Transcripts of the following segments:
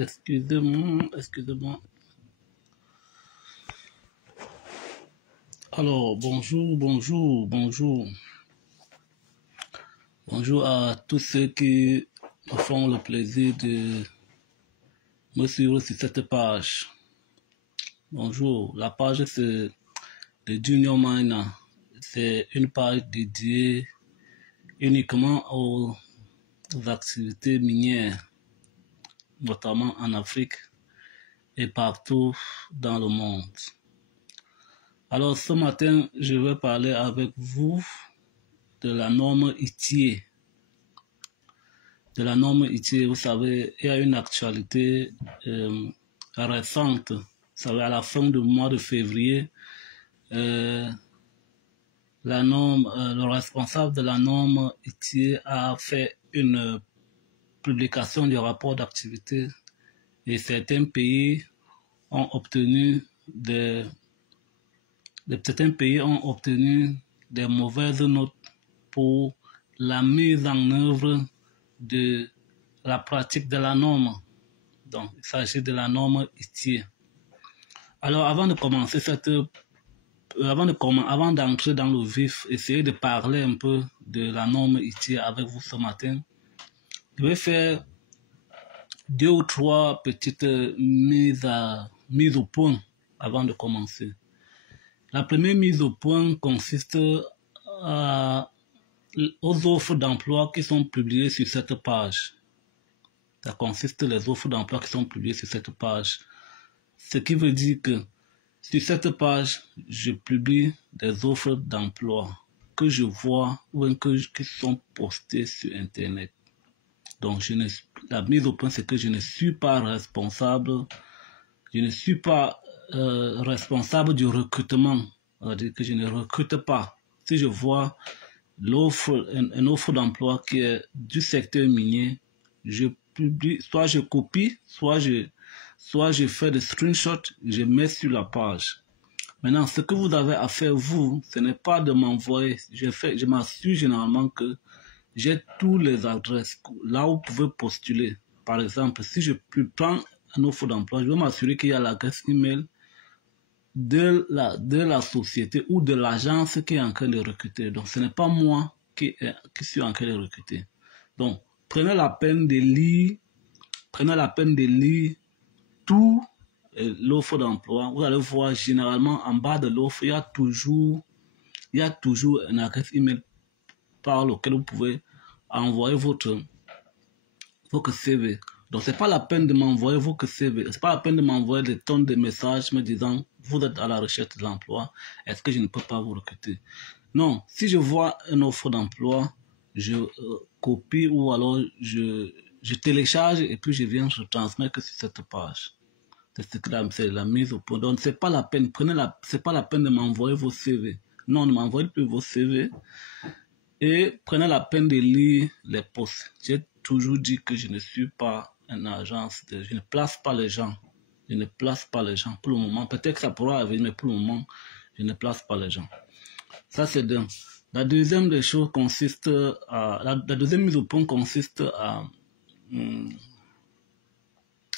Excusez-moi, excusez-moi. Alors, bonjour. Bonjour à tous ceux qui me font le plaisir de me suivre sur cette page. Bonjour, la page c'est de Junior Miner. C'est une page dédiée uniquement aux activités minières, notamment en Afrique et partout dans le monde. Alors ce matin, je vais parler avec vous de la norme ITIE. Vous savez, il y a une actualité récente. Vous savez, à la fin du mois de février, le responsable de la norme ITIE a fait une publication du rapport d'activité et certains pays ont obtenu des mauvaises notes pour la mise en œuvre de la pratique de la norme. Donc, il s'agit de la norme ITIE. Alors, avant d'entrer dans le vif, essayer de parler un peu de la norme ITIE avec vous ce matin. Je vais faire 2 ou 3 petites mises au point avant de commencer. La première mise au point consiste aux offres d'emploi qui sont publiées sur cette page. Ça consiste les offres d'emploi qui sont publiées sur cette page. Ce qui veut dire que sur cette page, je publie des offres d'emploi que je vois ou qui sont postées sur Internet. Donc, la mise au point, c'est que je ne suis pas responsable. Je ne suis pas responsable du recrutement. C'est-à-dire que je ne recrute pas. Si je vois une offre d'emploi qui est du secteur minier, je publie, soit je copie, soit je fais des screenshots, je mets sur la page. Maintenant, ce que vous avez à faire, vous, ce n'est pas de m'envoyer. Je m'assure généralement que j'ai toutes les adresses là où vous pouvez postuler. Par exemple, si je prends une offre d'emploi, je vais m'assurer qu'il y a l'adresse email de la société ou de l'agence qui est en train de recruter. Donc, ce n'est pas moi qui suis en train de recruter. Donc, prenez la peine de lire tout l'offre d'emploi. Vous allez voir généralement en bas de l'offre, il y a toujours une adresse email par lequel vous pouvez envoyer votre CV. Donc, c'est pas la peine de m'envoyer votre CV. C'est pas la peine de m'envoyer des tonnes de messages me disant vous êtes à la recherche de l'emploi. Est-ce que je ne peux pas vous recruter? Non. Si je vois une offre d'emploi, je copie ou alors je télécharge et puis je viens transmettre sur cette page. C'est la mise au point. Donc, c'est pas la peine. C'est pas la peine de m'envoyer vos CV. Non, ne m'envoyez plus vos CV. Et prenez la peine de lire les posts. J'ai toujours dit que je ne suis pas une agence, je ne place pas les gens. Je ne place pas les gens pour le moment. Peut-être que ça pourra arriver, mais pour le moment, je ne place pas les gens. Ça, c'est d'un. La deuxième des choses consiste à... La deuxième mise au point consiste à...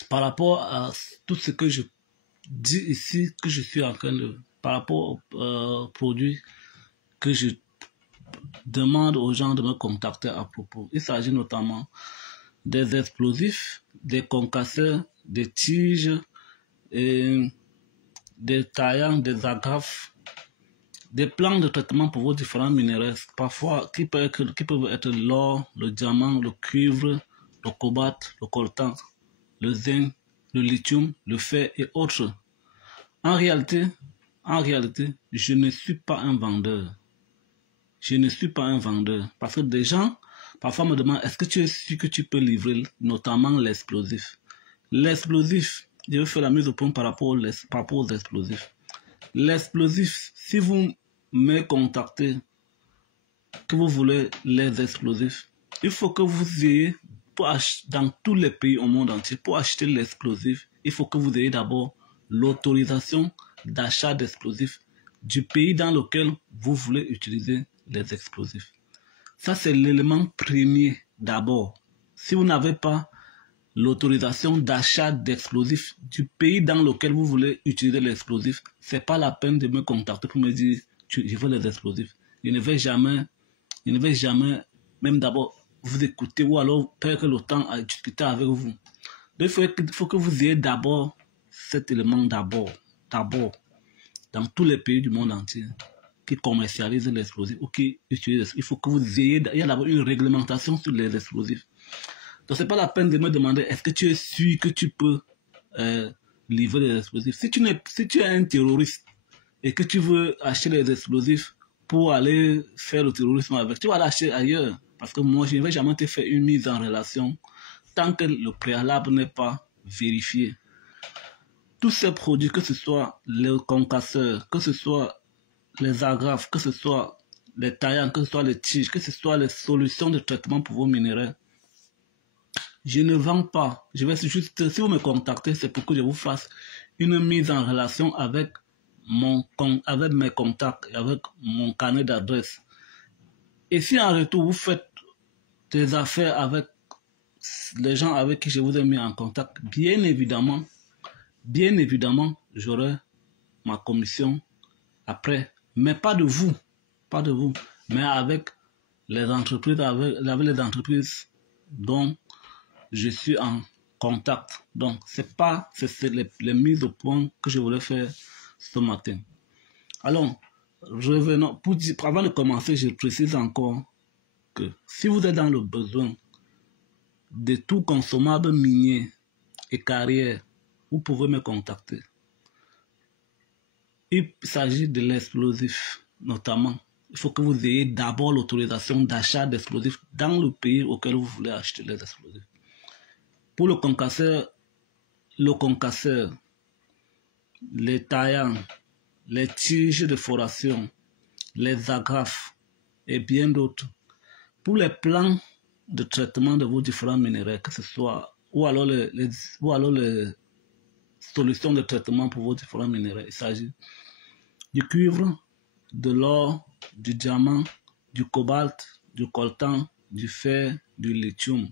par rapport à tout ce que je dis ici, que je suis en train de... Par rapport aux produits que je demande aux gens de me contacter à propos. Il s'agit notamment des explosifs, des concasseurs, des tiges, et des taillants, des agrafes, des plans de traitement pour vos différents minéraux, parfois qui peuvent être l'or, le diamant, le cuivre, le cobalt, le coltan, le zinc, le lithium, le fer et autres. En réalité, je ne suis pas un vendeur. Je ne suis pas un vendeur parce que des gens parfois me demandent est-ce que tu es sûr que tu peux livrer notamment l'explosif. L'explosif, je vais faire la mise au point par rapport aux explosifs. L'explosif, si vous me contactez que vous voulez les explosifs, il faut que vous ayez, dans tous les pays au monde entier, pour acheter l'explosif, il faut que vous ayez d'abord l'autorisation d'achat d'explosifs du pays dans lequel vous voulez utiliser les explosifs. Ça, c'est l'élément premier d'abord. Si vous n'avez pas l'autorisation d'achat d'explosifs du pays dans lequel vous voulez utiliser l'explosif, ce n'est pas la peine de me contacter pour me dire je veux les explosifs. Je ne vais jamais, même d'abord, vous écouter ou alors perdre le temps à discuter avec vous. Donc, il faut que vous ayez d'abord cet élément d'abord, dans tous les pays du monde entier qui commercialisent l'explosif ou qui utilisent. Il faut que vous ayez, il y a d'abord une réglementation sur les explosifs. Donc, ce n'est pas la peine de me demander est-ce que tu es sûr que tu peux livrer des explosifs. Si tu es un terroriste et que tu veux acheter des explosifs pour aller faire le terrorisme avec, tu vas l'acheter ailleurs. Parce que moi, je ne vais jamais te faire une mise en relation tant que le préalable n'est pas vérifié. Tous ces produits, que ce soit les concasseurs, que ce soit les agrafes, que ce soit les taillants, que ce soit les tiges, que ce soit les solutions de traitement pour vos minéraux, je ne vends pas. Je vais juste, si vous me contactez, c'est pour que je vous fasse une mise en relation avec mes contacts, avec mon carnet d'adresse. Et si en retour, vous faites des affaires avec les gens avec qui je vous ai mis en contact, bien évidemment, j'aurai ma commission après. Mais pas de vous, mais avec les entreprises, avec les entreprises dont je suis en contact. Donc, c'est les mises au point que je voulais faire ce matin. Alors, revenons, avant de commencer, je précise encore que si vous êtes dans le besoin de tout consommable minier et carrière, vous pouvez me contacter. Il s'agit de l'explosif, notamment. Il faut que vous ayez d'abord l'autorisation d'achat d'explosifs dans le pays auquel vous voulez acheter les explosifs. Pour le concasseur, les taillants, les tiges de foration, les agrafes et bien d'autres. Pour les plans de traitement de vos différents minéraux, que ce soit, ou alors les solutions de traitement pour vos différents minéraux, il s'agit du cuivre, de l'or, du diamant, du cobalt, du coltan, du fer, du lithium.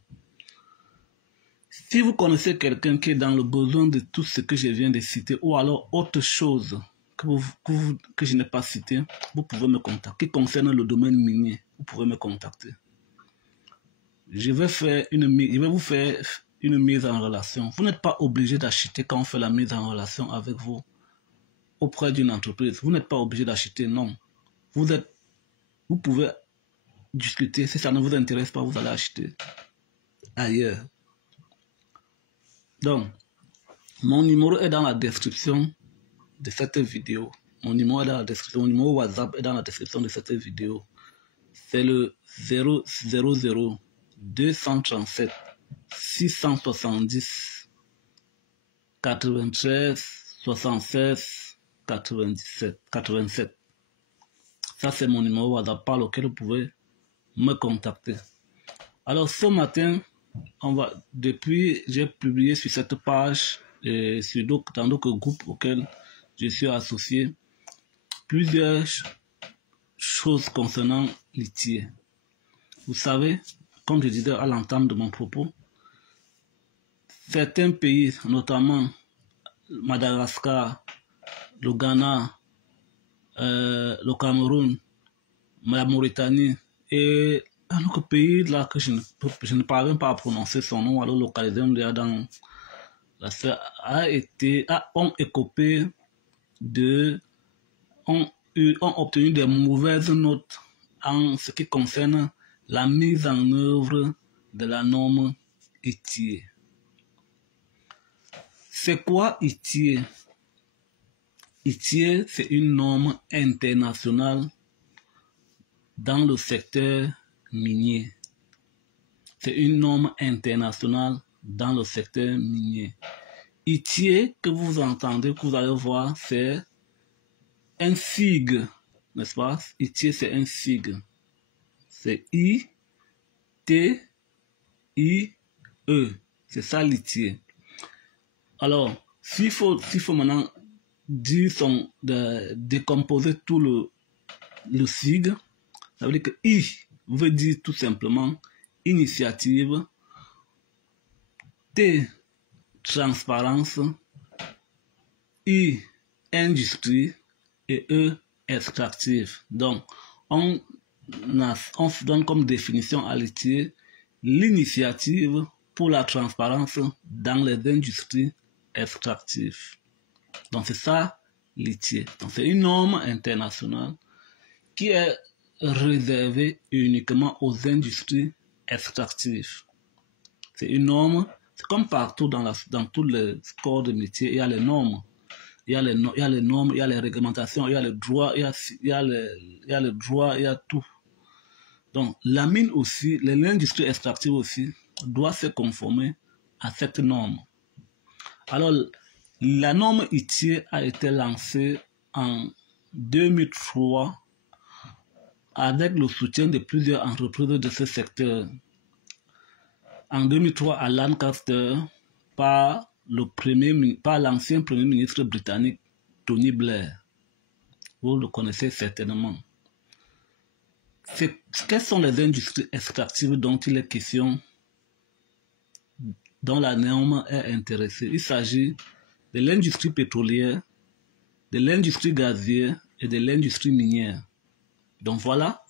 Si vous connaissez quelqu'un qui est dans le besoin de tout ce que je viens de citer, ou alors autre chose que je n'ai pas cité, vous pouvez me contacter. Qui concerne le domaine minier, vous pouvez me contacter. Je vais vous faire une mise en relation. Vous n'êtes pas obligé d'acheter quand on fait la mise en relation avec vous auprès d'une entreprise. Vous n'êtes pas obligé d'acheter, non. Vous pouvez discuter. Si ça ne vous intéresse pas, vous allez acheter ailleurs. Donc, mon numéro est dans la description de cette vidéo. Mon numéro est dans la description. Mon numéro WhatsApp est dans la description de cette vidéo. C'est le 000 237 670 93 76 87. Ça, c'est mon numéro WhatsApp par lequel vous pouvez me contacter. Alors, ce matin, j'ai publié sur cette page et dans d'autres groupes auxquels je suis associé plusieurs choses concernant l'ITIE. Vous savez, comme je disais à l'entame de mon propos, certains pays, notamment Madagascar, le Ghana, le Cameroun, la Mauritanie et un autre pays là que je ne parviens pas à prononcer son nom, alors localisé dans la sphère, ont écopé ont obtenu des mauvaises notes en ce qui concerne la mise en œuvre de la norme ITIE. C'est quoi ITIE? ITIE, c'est une norme internationale dans le secteur minier. C'est une norme internationale dans le secteur minier. ITIE, que vous entendez, que vous allez voir, c'est un sigle, n'est-ce pas? ITIE, c'est un sigle. C'est I-T-I-E. C'est ça l'ITIE. Alors, s'il faut maintenant décomposer tout le sigle, ça veut dire que I veut dire tout simplement initiative T, transparence, I, industrie et E, extractif. Donc, on donne comme définition à l'ITIE l'initiative pour la transparence dans les industries extractives. Donc, c'est ça l'ITIE. Donc, c'est une norme internationale qui est réservée uniquement aux industries extractives. C'est une norme, c'est comme partout dans tous les corps de métier, il y a les normes. Il y a les normes, il y a les réglementations, il y a le droit, il y a le droit, il y a tout. Donc, la mine aussi, l'industrie extractive aussi, doit se conformer à cette norme. Alors, la norme ITIE a été lancée en 2003 avec le soutien de plusieurs entreprises de ce secteur. En 2003, à Lancaster, par l'ancien Premier ministre britannique Tony Blair. Vous le connaissez certainement. Quelles sont les industries extractives dont il est question, dont la norme est intéressée? Il s'agit de l'industrie pétrolière, de l'industrie gazière et de l'industrie minière. Donc voilà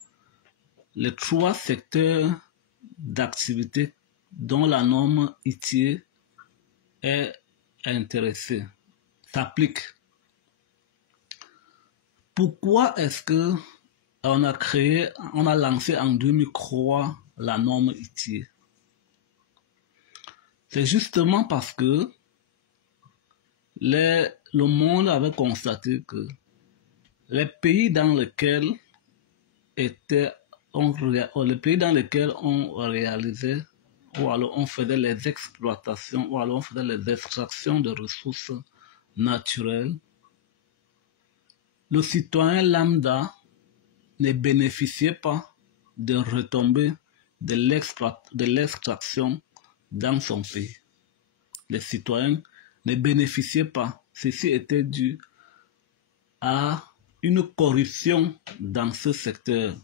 les trois secteurs d'activité dont la norme ITIE est intéressée, s'applique. Pourquoi est-ce que on a lancé en 2003 la norme ITIE? C'est justement parce que le monde avait constaté que les pays dans lesquels on réalisait ou alors on faisait les exploitations ou alors on faisait les extractions de ressources naturelles, le citoyen lambda ne bénéficiait pas de retombées de l'extraction dans son pays. Les citoyens ne bénéficiaient pas. Ceci était dû à une corruption dans ce secteur,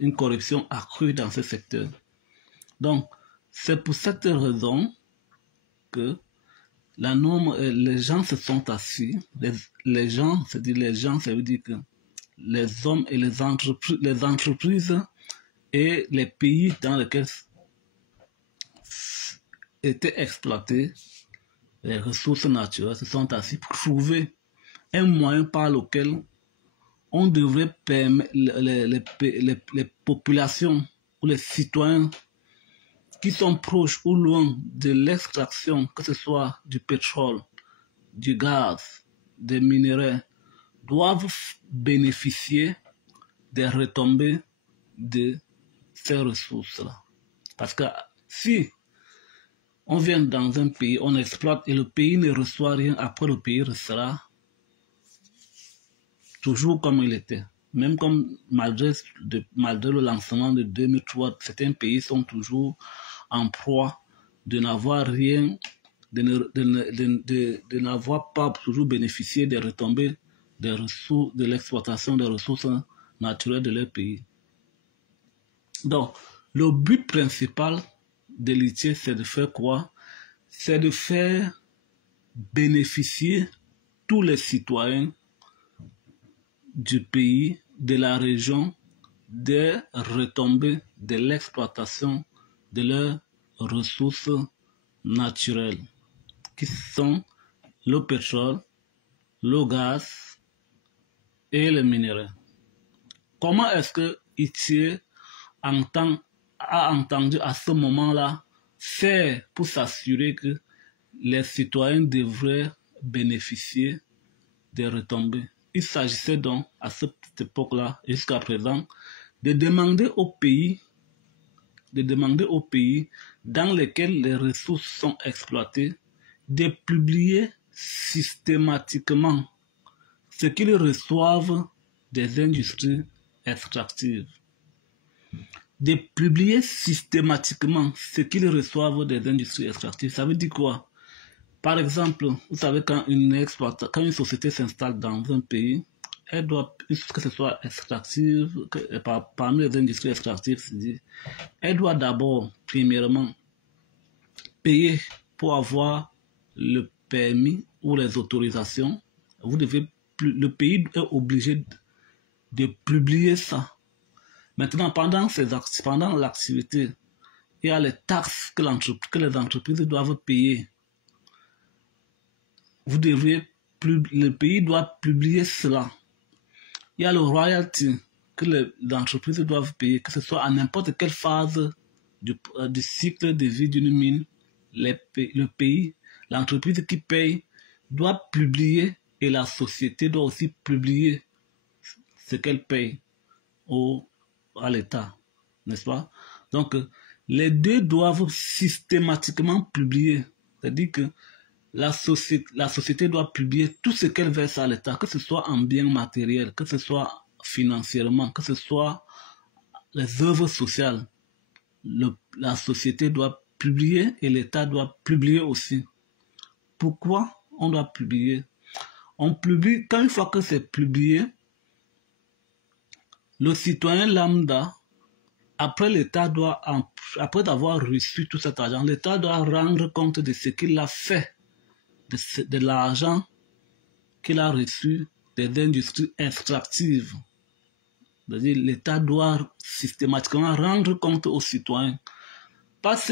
une corruption accrue dans ce secteur. Donc, c'est pour cette raison que la norme, les gens se sont assis, les gens, ça veut dire que les hommes et les entreprises et les pays dans lesquels étaient exploitées les ressources naturelles se sont assis pour trouver un moyen par lequel on devrait permettre les populations ou les citoyens qui sont proches ou loin de l'extraction, que ce soit du pétrole, du gaz, des minéraux, doivent bénéficier des retombées de ces ressources-là. Parce que si on vient dans un pays, on exploite et le pays ne reçoit rien, après le pays restera toujours comme il était. Même comme malgré le lancement de 2003, certains pays sont toujours en proie de n'avoir rien, de n'avoir pas toujours bénéficié des retombées des ressources, de l'exploitation des ressources naturelles de leur pays. Donc, le but principal de l'ITIE, c'est de faire quoi? C'est de faire bénéficier tous les citoyens du pays, de la région, des retombées de l'exploitation de leurs ressources naturelles, qui sont le pétrole, le gaz et les minéraux. Comment est-ce que ITIE a entendu à ce moment-là faire pour s'assurer que les citoyens devraient bénéficier des retombées? Il s'agissait donc à cette époque-là, jusqu'à présent, de demander aux pays dans lesquels les ressources sont exploitées de publier systématiquement ce qu'ils reçoivent des industries extractives. De publier systématiquement ce qu'ils reçoivent des industries extractives. Ça veut dire quoi? Par exemple, vous savez, quand une société s'installe dans un pays, elle doit, que ce soit extractive, parmi les industries extractives, elle doit d'abord, premièrement, payer pour avoir le permis ou les autorisations. Le pays est obligé de publier ça. Maintenant, pendant l'activité, il y a les taxes que les entreprises doivent payer. Le pays doit publier cela. Il y a le royalty que les entreprises doivent payer, que ce soit à n'importe quelle phase du cycle de vie d'une mine. Le pays, l'entreprise qui paye, doit publier et la société doit aussi publier ce qu'elle paye à l'État, n'est-ce pas? Donc, les deux doivent systématiquement publier. C'est-à-dire que la société doit publier tout ce qu'elle verse à l'État, que ce soit en biens matériels, que ce soit financièrement, que ce soit les œuvres sociales. La société doit publier et l'État doit publier aussi. Pourquoi on doit publier? On publie, quand une fois que c'est publié, le citoyen lambda, après avoir reçu tout cet argent, l'État doit rendre compte de ce qu'il a fait, de l'argent qu'il a reçu des industries extractives. C'est-à-dire, l'État doit systématiquement rendre compte aux citoyens. Parce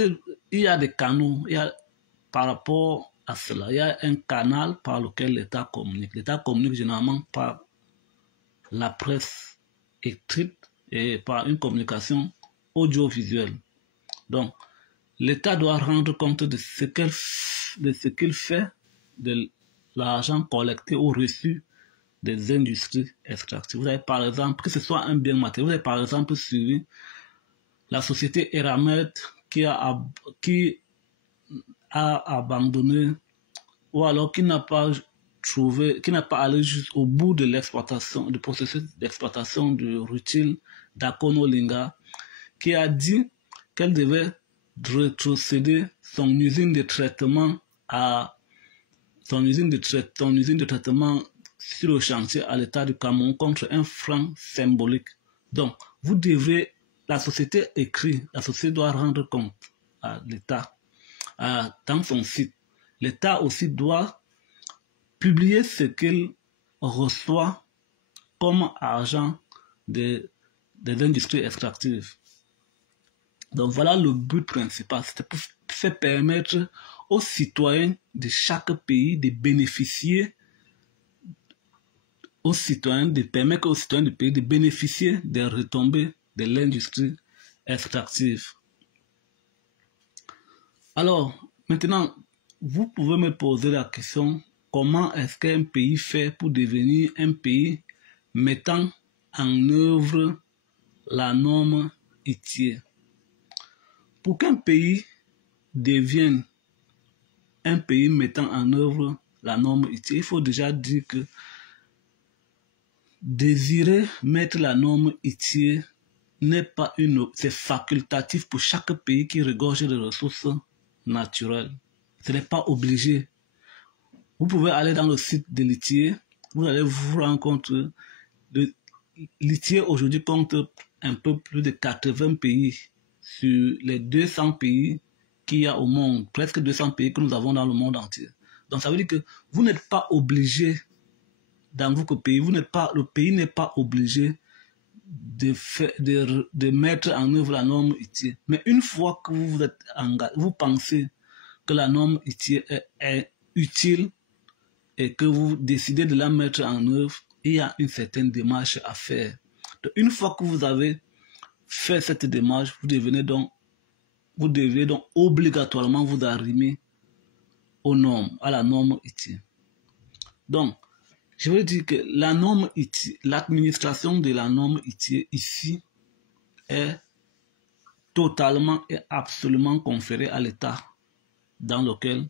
qu'il y a des canaux, par rapport à cela, il y a un canal par lequel l'État communique. L'État communique généralement par la presse écrite et par une communication audiovisuelle. Donc, l'État doit rendre compte de ce qu'il fait de l'argent collecté ou reçu des industries extractives. Vous avez par exemple, que ce soit un bien matériel, vous avez par exemple suivi la société Eramet qui a abandonné ou alors qui n'a pas allé jusqu'au bout de l'exploitation, du processus d'exploitation du rutile d'Akonolinga, qui a dit qu'elle devait rétrocéder son usine de traitement sur le chantier à l'État du Cameroun contre un franc symbolique. Donc, la société écrit, la société doit rendre compte à l'État dans son site. L'État aussi doit publier ce qu'il reçoit comme argent des industries extractives. Donc voilà le but principal, c'est pour permettre aux citoyens de chaque pays de bénéficier, permettre aux citoyens du pays de bénéficier des retombées de l'industrie extractive. Alors, maintenant, vous pouvez me poser la question, comment est-ce qu'un pays fait pour devenir un pays mettant en œuvre la norme ITIE? Pour qu'un pays devienne un pays mettant en œuvre la norme ITIE, il faut déjà dire que désirer mettre la norme ITIE c'est facultatif pour chaque pays qui regorge de ressources naturelles. Ce n'est pas obligé. Vous pouvez aller dans le site de l'ITIE, vous allez vous rendre compte que l'ITIE aujourd'hui compte un peu plus de 80 pays sur les 200 pays qu'il y a au monde, presque 200 pays que nous avons dans le monde entier. Donc ça veut dire que vous n'êtes pas obligé dans votre pays, le pays n'est pas obligé de mettre en œuvre la norme ITIE. Mais une fois que vous êtes engagé, vous pensez que la norme ITIE est utile et que vous décidez de la mettre en œuvre, il y a une certaine démarche à faire. Donc, une fois que vous avez fait cette démarche, vous devez donc obligatoirement vous arrimer aux normes, à la norme ITIE. Donc, je veux dire que la norme ITIE, l'administration de la norme ITIE ici est totalement et absolument conférée à l'État dans lequel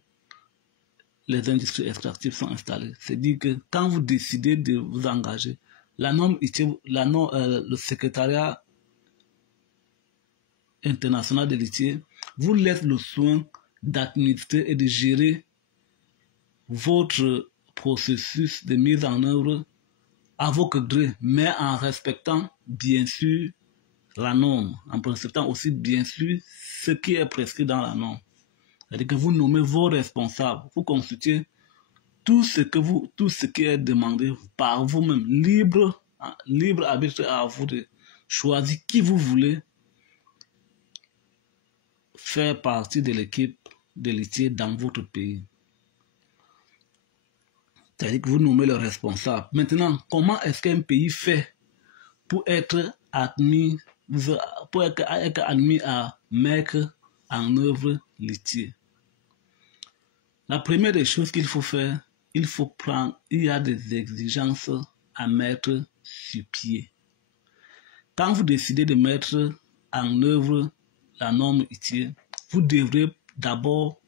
les industries extractives sont installées. C'est-à-dire que quand vous décidez de vous engager, la norme ITIE, le secrétariat international de l'ITIE vous laisse le soin d'administrer et de gérer votre processus de mise en œuvre à votre gré, mais en respectant bien sûr la norme, en respectant aussi bien sûr ce qui est prescrit dans la norme. C'est-à-dire que vous nommez vos responsables, vous constituez tout ce qui est demandé par vous-même, libre arbitre à vous de choisir qui vous voulez faire partie de l'équipe de laitier dans votre pays. C'est-à-dire que vous nommez le responsable. Maintenant, comment est-ce qu'un pays fait pour être admis à mettre en œuvre laitier? La première des choses qu'il faut faire, il y a des exigences à mettre sur pied. Quand vous décidez de mettre en œuvre la norme laitier, vous devrez d'abord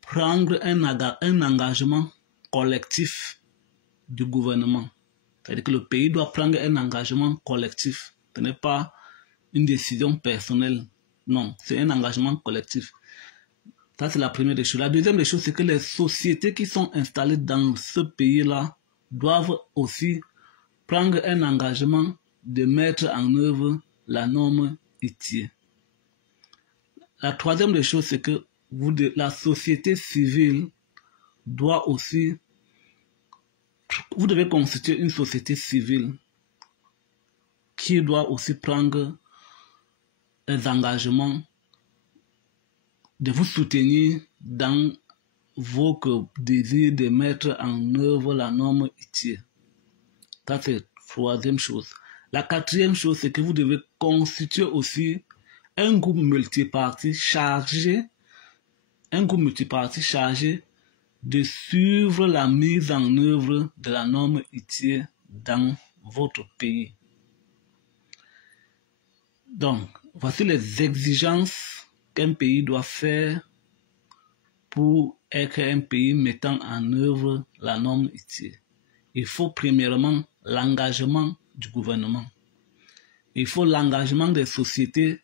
prendre un engagement collectif du gouvernement. C'est-à-dire que le pays doit prendre un engagement collectif. Ce n'est pas une décision personnelle. Non, c'est un engagement collectif. Ça, c'est la première des choses. La deuxième des choses, c'est que les sociétés qui sont installées dans ce pays-là doivent aussi prendre un engagement de mettre en œuvre la norme laitier. La troisième des choses, c'est que la société civile doit aussi... Vous devez constituer une société civile qui doit aussi prendre les engagements de vous soutenir dans vos désirs de mettre en œuvre la norme laitier. Ça, c'est la troisième chose. La quatrième chose, c'est que vous devez constituer aussi un groupe multipartite chargé de suivre la mise en œuvre de la norme laitier dans votre pays. Donc, voici les exigences qu'un pays doit faire pour être un pays mettant en œuvre la norme laitier. Il faut premièrement l'engagement du gouvernement. Il faut l'engagement des sociétés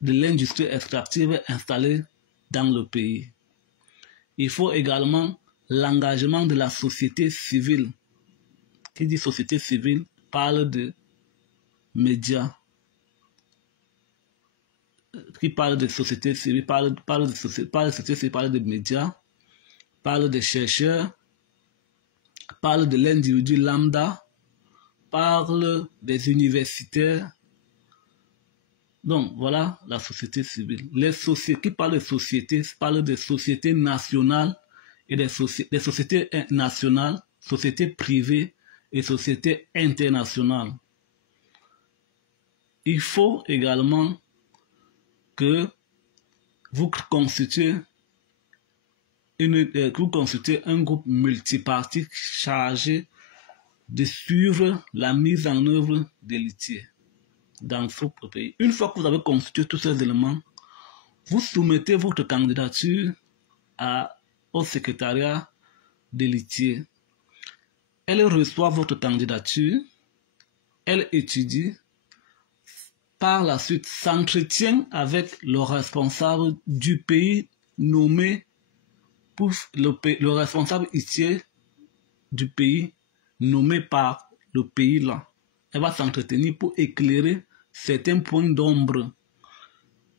de l'industrie extractive installée dans le pays. Il faut également l'engagement de la société civile. Qui dit société civile parle de médias. Qui parle de société civile parle de médias, parle de chercheurs, parle de l'individu lambda, parle des universitaires. Donc, voilà la société civile. Qui parlent de sociétés parlent de sociétés nationales et des sociétés nationales, sociétés privées et sociétés internationales. Il faut également que vous constituez un groupe multipartite chargé de suivre la mise en œuvre des laitiers dans votre pays. Une fois que vous avez constitué tous ces éléments, vous soumettez votre candidature au secrétariat des laitiers. Elle reçoit votre candidature, elle étudie, par la suite s'entretient avec le responsable du pays nommé pour le responsable laitier du pays nommé par le pays là. Elle va s'entretenir pour éclairer certains points d'ombre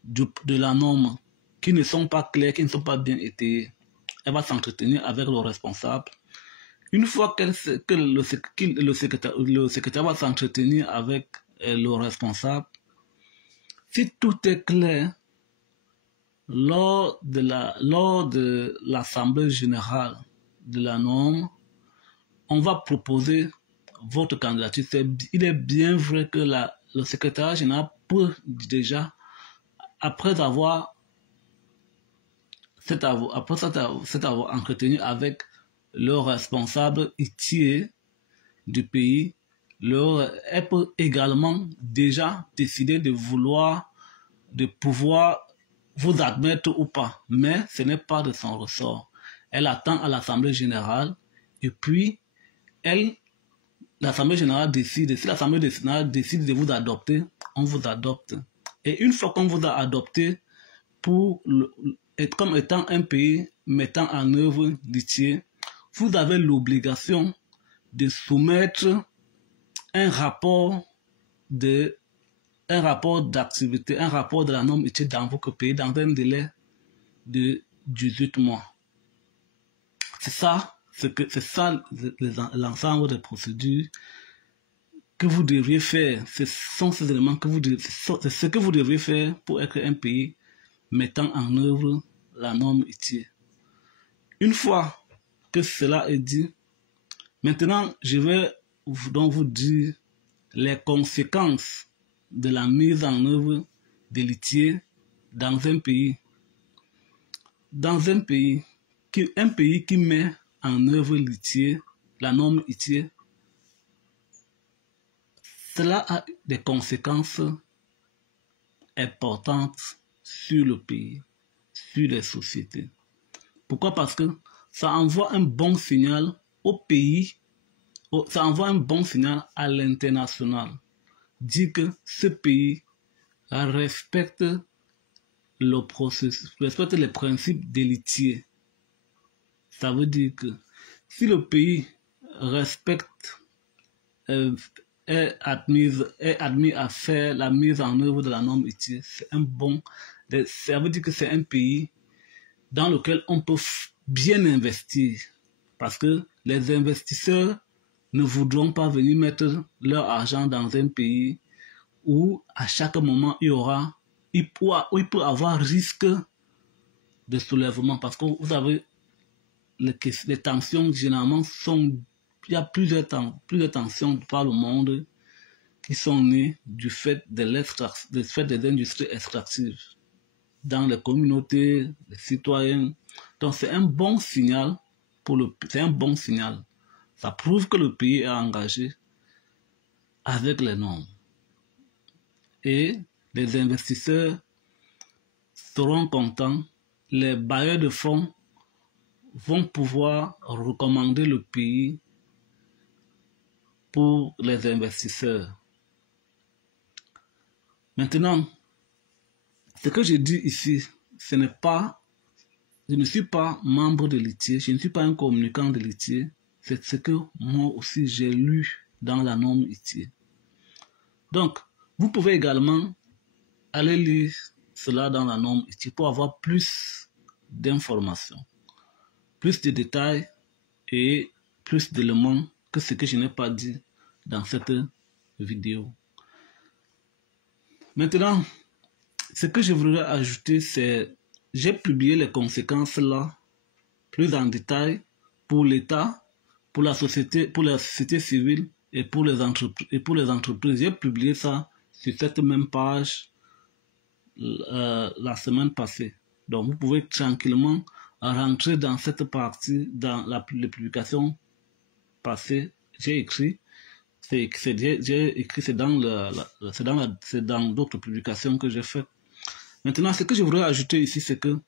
de la norme qui ne sont pas clairs, qui ne sont pas bien étayés. Elle va s'entretenir avec le responsable. Une fois que le secrétaire va s'entretenir avec le responsable, si tout est clair, lors de l'assemblée générale de la norme, on va proposer votre candidature. Il est bien vrai que le secrétaire général peut déjà, après avoir entretenu avec le responsable laitier du pays, elle peut également déjà décider de pouvoir vous admettre ou pas, mais ce n'est pas de son ressort. Elle attend à l'Assemblée générale et puis l'Assemblée générale décide. Si l'Assemblée générale décide de vous adopter, on vous adopte. Et une fois qu'on vous a adopté comme étant un pays mettant en œuvre laitier, vous avez l'obligation de soumettre un rapport de un rapport d'activité, un rapport de la norme ITIE dans votre pays dans un délai de 18 mois. C'est ça, l'ensemble des procédures que vous devriez faire. Ce sont ces éléments que c'est ce que vous devriez faire pour être un pays mettant en œuvre la norme ITIE. Une fois que cela est dit, maintenant je vais donc vous dire les conséquences de la mise en œuvre de l'ITIE dans un pays. Dans un pays qui met en œuvre l'ITIE, la norme ITIE, cela a des conséquences importantes sur le pays, sur les sociétés. Pourquoi? Parce que ça envoie un bon signal au pays, ça envoie un bon signal à l'international. Dit que ce pays respecte le processus, respecte les principes de l'ITIE. Ça veut dire que si le pays respecte, est admis à faire la mise en œuvre de la norme ITIE, ça veut dire que c'est un pays dans lequel on peut bien investir. Parce que les investisseurs ne voudront pas venir mettre leur argent dans un pays où à chaque moment il peut avoir risque de soulèvement. Parce que vous savez, les tensions généralement il y a plusieurs tensions par le monde qui sont nées du fait des industries extractives dans les communautés, les citoyens. Donc c'est un bon signal c'est un bon signal. Ça prouve que le pays est engagé avec les normes. Et les investisseurs seront contents, les bailleurs de fonds vont pouvoir recommander le pays pour les investisseurs. Maintenant, ce que je dis ici, je ne suis pas membre de l'ITIE, je ne suis pas un communicant de l'ITIE, c'est ce que moi aussi j'ai lu dans la norme ITIE. Donc, vous pouvez également aller lire cela dans la norme ITIE pour avoir plus d'informations, plus de détails et plus d'éléments que ce que je n'ai pas dit dans cette vidéo. Maintenant, ce que je voudrais ajouter, c'est j'ai publié les conséquences là, plus en détail, pour l'État, pour la société civile et pour les entreprises. J'ai publié ça sur cette même page la semaine passée. Donc vous pouvez tranquillement rentrer dans cette partie, dans les publications passées. J'ai écrit, c'est dans d'autres publications que j'ai faites. Maintenant, ce que je voudrais ajouter ici, c'est que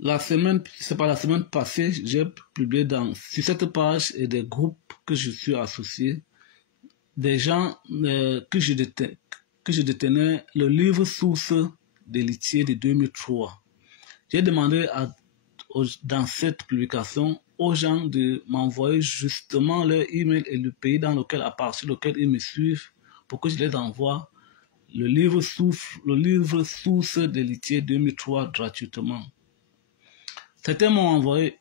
c'est pas la semaine passée, j'ai publié sur cette page et des groupes que je suis associé, des gens que je détenais le livre source de l'ITIE de 2003. J'ai demandé dans cette publication aux gens de m'envoyer justement leur email et le pays à partir duquel ils me suivent pour que je les envoie le livre source de l'ITIE 2003 gratuitement. Certains m'ont envoyé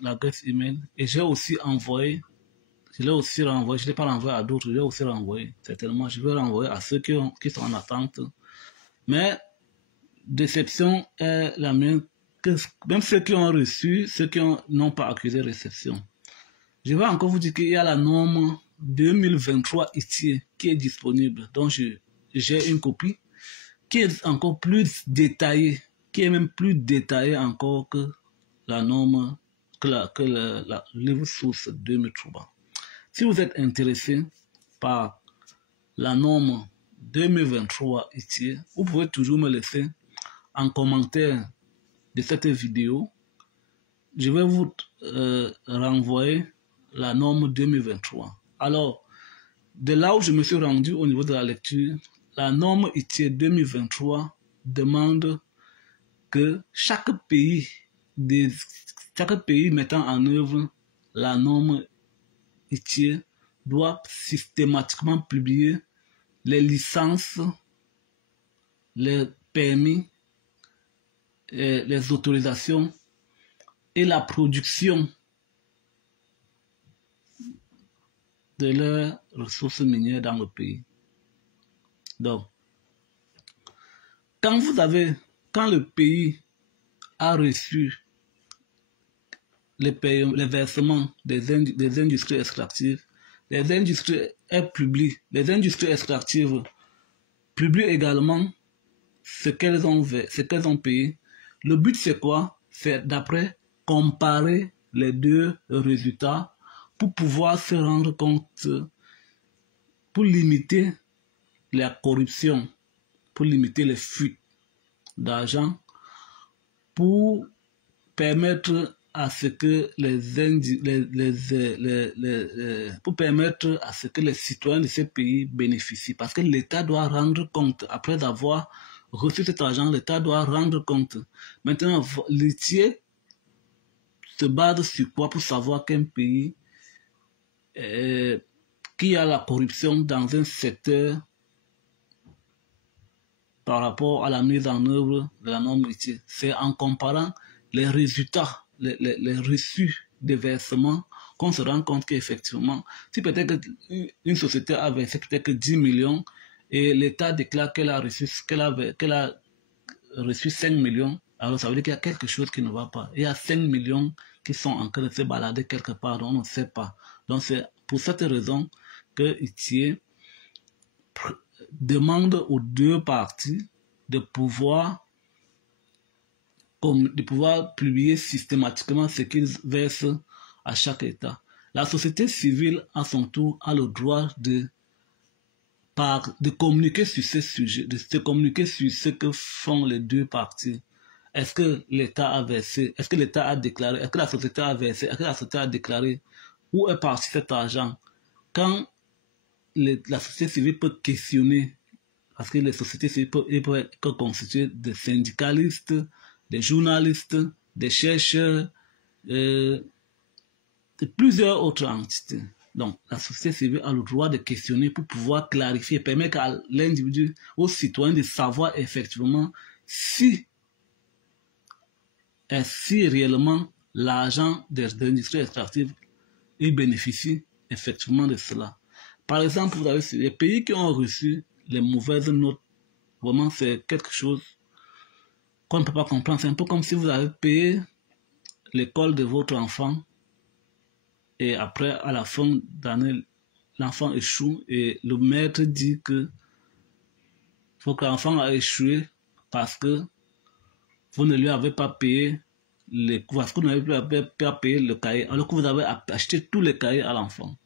l'adresse email et je l'ai aussi renvoyé, je ne l'ai pas renvoyé à d'autres, je l'ai aussi renvoyé. Certainement, je vais renvoyer à ceux qui sont en attente. Mais déception est la mienne, que même ceux qui ont reçu, ceux qui n'ont pas accusé réception. Je vais encore vous dire qu'il y a la norme 2023 ITIE qui est disponible, dont j'ai une copie, qui est encore plus détaillée, qui est même plus détaillée encore que la norme, que le livre source 2003. Si vous êtes intéressé par la norme 2023 ITIE, vous pouvez toujours me laisser en commentaire de cette vidéo. Je vais vous renvoyer la norme 2023. Alors, de là où je me suis rendu au niveau de la lecture, la norme ITIE 2023 demande que chaque pays mettant en œuvre la norme ITIE doit systématiquement publier les licences, les permis, les autorisations et la production de leurs ressources minières dans le pays. Donc, quand le pays a reçu les versements des industries extractives, les industries extractives publient également ce qu'elles ont payé. Le but, c'est quoi? C'est d'après comparer les deux résultats pour pouvoir se rendre compte, pour limiter la corruption, pour limiter les fuites d'argent, pour permettre à ce que les citoyens de ces pays bénéficient. Parce que l'État doit rendre compte, après avoir reçu cet argent, l'État doit rendre compte. Maintenant, l'ITIE se base sur quoi pour savoir qu'un pays qui a la corruption dans un secteur par rapport à la mise en œuvre de la norme ITIE? C'est en comparant les résultats, les reçus des versements, qu'on se rend compte qu'effectivement, si peut-être une société a versé peut-être 10 millions et l'État déclare qu'elle a reçu 5 millions, alors ça veut dire qu'il y a quelque chose qui ne va pas. Il y a 5 millions qui sont en train de se balader quelque part, on ne sait pas. Donc c'est pour cette raison que ITIE demande aux deux parties de pouvoir publier systématiquement ce qu'ils versent à chaque État. La société civile, à son tour, a le droit de communiquer sur ce sujet, de communiquer sur ce que font les deux parties. Est-ce que l'État a versé, est-ce que l'État a déclaré, est-ce que la société a versé, est-ce que la société a déclaré où est parti cet argent? Quand la société civile peut questionner, parce que les sociétés civiles peuvent être constituées de syndicalistes, des journalistes, des chercheurs, de plusieurs autres entités. Donc, la société civile a le droit de questionner pour pouvoir clarifier, permettre à l'individu, aux citoyens de savoir effectivement si réellement l'argent des industries extractives, ils bénéficient effectivement de cela. Par exemple, vous avez les pays qui ont reçu les mauvaises notes, vraiment c'est quelque chose qu'on ne peut pas comprendre. C'est un peu comme si vous avez payé l'école de votre enfant et après, à la fin d'année, l'enfant échoue et le maître dit que votre enfant a échoué parce que vous ne lui avez pas payé parce que vous n'avez pas payé le cahier, alors que vous avez acheté tous les cahiers à l'enfant.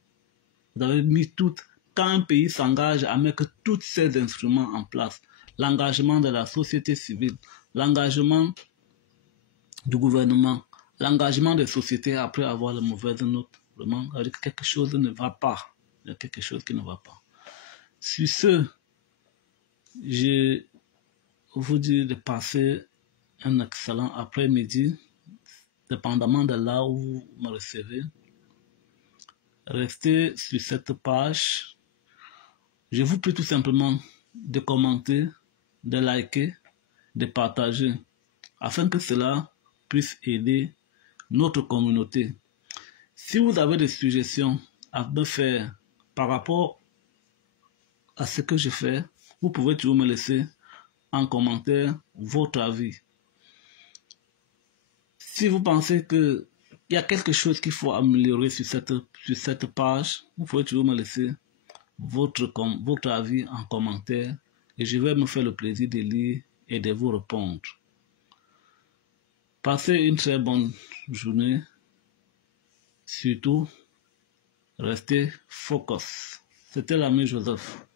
Vous avez mis tout. Quand un pays s'engage à mettre tous ces instruments en place, l'engagement de la société civile, l'engagement du gouvernement, l'engagement des sociétés après avoir de mauvaises notes, vraiment, quelque chose ne va pas. Il y a quelque chose qui ne va pas. Sur ce, je vous dis de passer un excellent après-midi, dépendamment de là où vous me recevez. Restez sur cette page. Je vous prie tout simplement de commenter, de liker, de partager, afin que cela puisse aider notre communauté. Si vous avez des suggestions à me faire par rapport à ce que je fais, vous pouvez toujours me laisser en commentaire votre avis. Si vous pensez qu'il y a quelque chose qu'il faut améliorer sur cette page, vous pouvez toujours me laisser votre avis en commentaire et je vais me faire le plaisir de lire et de vous répondre. Passez une très bonne journée. Surtout, restez focus. C'était l'ami Joseph.